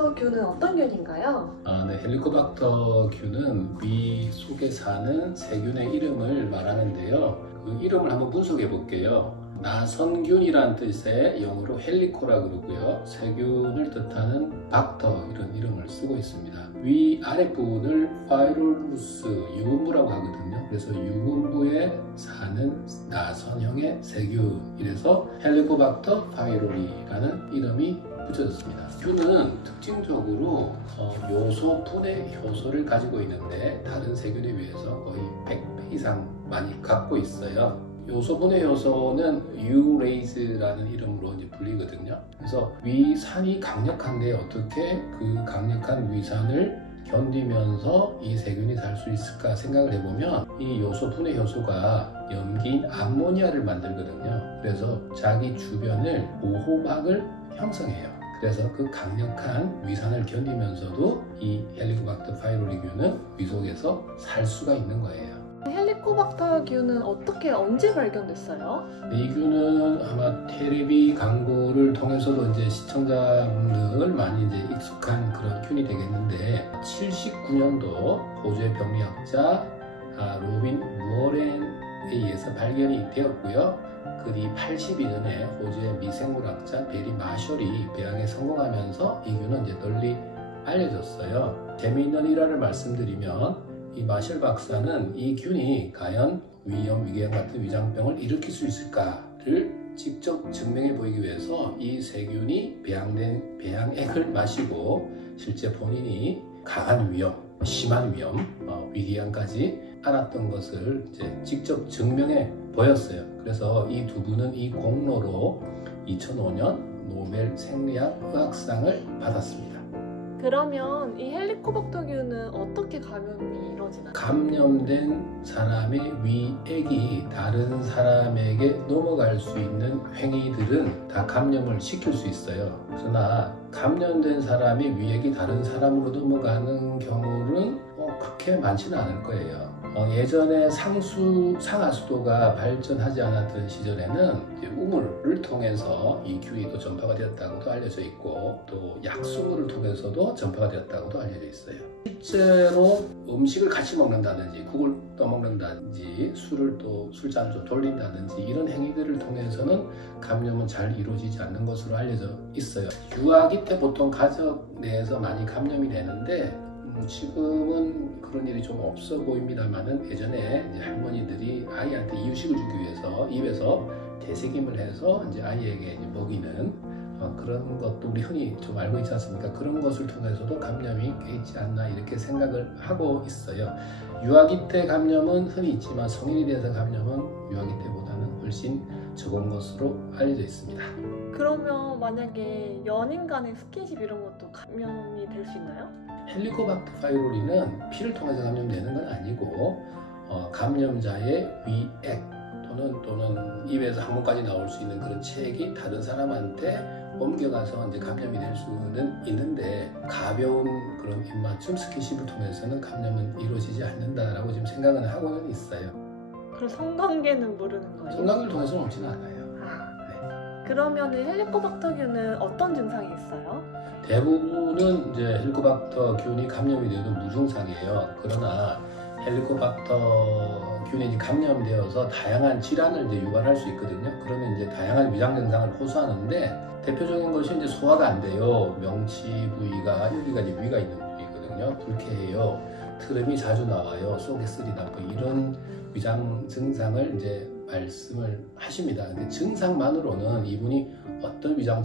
헬리코박터균은 어떤 균인가요? 네, 헬리코박터균은 위 속에 사는 세균의 이름을 말하는데요. 그 이름을 한번 분석해 볼게요. 나선균이란 뜻의 영어로 헬리코라 그러고요. 세균을 뜻하는 박터 이런 이름을 쓰고 있습니다. 위 아랫부분을 파이롤루스 유분부라고 하거든요. 그래서 유분부에 사는 나선형의 세균, 이래서 헬리코박터 파이로리라는 이름이 붙여졌습니다. 균은 특징적으로 요소 분해 효소를 가지고 있는데 다른 세균에 비해서 거의 100배 이상 많이 갖고 있어요. 요소 분해 효소는 유레이즈라는 이름으로 이제 불리거든요. 그래서 위산이 강력한데 어떻게 그 강력한 위산을 견디면서 이 세균이 살 수 있을까 생각을 해보면 이 요소 분해 효소가 염기인 암모니아를 만들거든요. 그래서 자기 주변을 보호막을 형성해요. 그래서 그 강력한 위산을 견디면서도 이 헬리코박터 파이로리균은 위 속에서 살 수가 있는 거예요. 헬리코박터균은 언제 발견됐어요? 이 균은 아마 텔레비 광고를 통해서도 이제 시청자분들 많이 이제 익숙한 그런 균이 되겠는데, 79년도 호주의 병리학자 로빈 무어렌에 의해서 발견이 되었고요. 그 뒤 82년에 호주의 미생물학자 베리 마셜이 배양에 성공하면서 이 균은 이제 널리 알려졌어요. 재미있는 일화를 말씀드리면, 이 마셜 박사는 이 균이 과연 위염, 위궤양 같은 위장병을 일으킬 수 있을까를 직접 증명해 보이기 위해서 이 세균이 배양된 배양액을 마시고 실제 본인이 강한 위염, 심한 위염, 위궤양까지 앓았던 것을 이제 직접 증명해 보였어요. 그래서 이 두 분은 이 공로로 2005년 노벨 생리학 의학상을 받았습니다. 그러면 이 헬리코박터균은 어떻게 감염이 이루어지나요? 감염된 사람의 위액이 다른 사람에게 넘어갈 수 있는 행위들은 다 감염을 시킬 수 있어요. 그러나 감염된 사람의 위액이 다른 사람으로 넘어가는 경우는 그렇게 많지는 않을 거예요. 예전에 상하수도가 발전하지 않았던 시절에는 우물을 통해서 이 균이 또 전파가 되었다고도 알려져 있고, 또 약수물을 통해서도 전파가 되었다고도 알려져 있어요. 실제로 음식을 같이 먹는다든지 국을 떠먹는다든지 술잔을 좀 돌린다든지 이런 행위들을 통해서는 감염은 잘 이루어지지 않는 것으로 알려져 있어요. 유아기 때 보통 가족 내에서 많이 감염이 되는데 지금은 그런 일이 좀 없어 보입니다만은, 예전에 이제 할머니들이 아이한테 이유식을 주기 위해서 입에서 되새김을 해서 이제 아이에게 이제 먹이는 그런 것도 우리 흔히 좀 알고 있지 않습니까? 그런 것을 통해서도 감염이 꽤 있지 않나 이렇게 생각을 하고 있어요. 유아기 때 감염은 흔히 있지만 성인이 돼서 감염은 유아기 때보다는 훨씬 적은 것으로 알려져 있습니다. 그러면 만약에 연인 간의 스킨십 이런 것도 감염이 될 수 있나요? 헬리코박터 파이로리는 피를 통해서 감염되는 건 아니고 감염자의 위액 또는 입에서 항문까지 나올 수 있는 그런 체액이 다른 사람한테 옮겨가서 이제 감염이 될 수는 있는데, 가벼운 그런 입맞춤 스킨십을 통해서는 감염은 이루어지지 않는다라고 지금 생각은 하고는 있어요. 그럼 성관계는 모르는 거예요? 성관계를 통해서는 오지는 않아요. 그러면 헬리코박터균은 어떤 증상이 있어요? 대부분은 이제 헬리코박터균이 감염이 되는 무증상이에요. 그러나 헬리코박터 균이 감염되어서 다양한 질환을 이제 유발할 수 있거든요. 그러면 이제 다양한 위장 증상을 호소하는데, 대표적인 것이 이제 소화가 안 돼요. 명치 부위가, 여기가 이제 위가 있는 부위거든요. 불쾌해요. 트름이 자주 나와요. 속이 쓰리다. 이런 위장 증상을 이제 말씀을 하십니다. 근데 증상만으로는 이분이 어떤 위장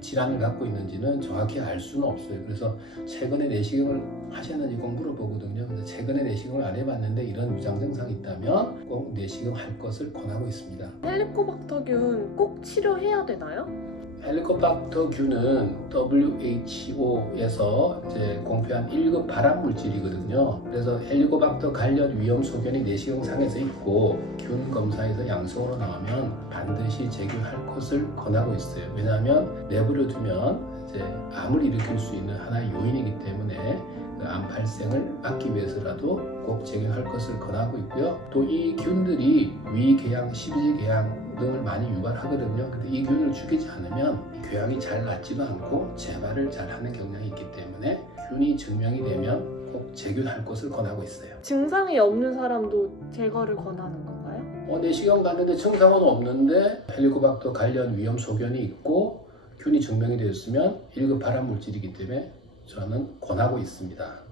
질환을 갖고 있는지는 정확히 알 수는 없어요. 그래서 최근에 내시경을 하셨는지 꼭 물어보거든요. 근데 최근에 내시경을 안 해봤는데 이런 위장 증상이 있다면 꼭 내시경 할 것을 권하고 있습니다. 헬리코박터균 꼭 치료해야 되나요? 헬리코박터균은 WHO에서 이제 공표한 1급 발암물질이거든요. 그래서 헬리코박터 관련 위험 소견이 내시경상에서 있고 균 검사에서 양성으로 나오면 반드시 제거할 것을 권하고 있어요. 왜냐하면 내버려 두면 이제 암을 일으킬 수 있는 하나의 요인이기 때문에 그 암 발생을 막기 위해서라도 꼭 제거할 것을 권하고 있고요. 또 이 균들이 위궤양, 십이지궤양 등을 많이 유발하거든요. 근데 이 균을 죽이지 않으면 궤양이 잘 낫지도 않고 재발을 잘 하는 경향이 있기 때문에 균이 증명이 되면 꼭 제균할 것을 권하고 있어요. 증상이 없는 사람도 제거를 권하는 건가요? 내시경 갔는데 증상은 없는데 헬리코박터 관련 위험 소견이 있고 균이 증명이 되었으면 1급 발암 물질이기 때문에 저는 권하고 있습니다.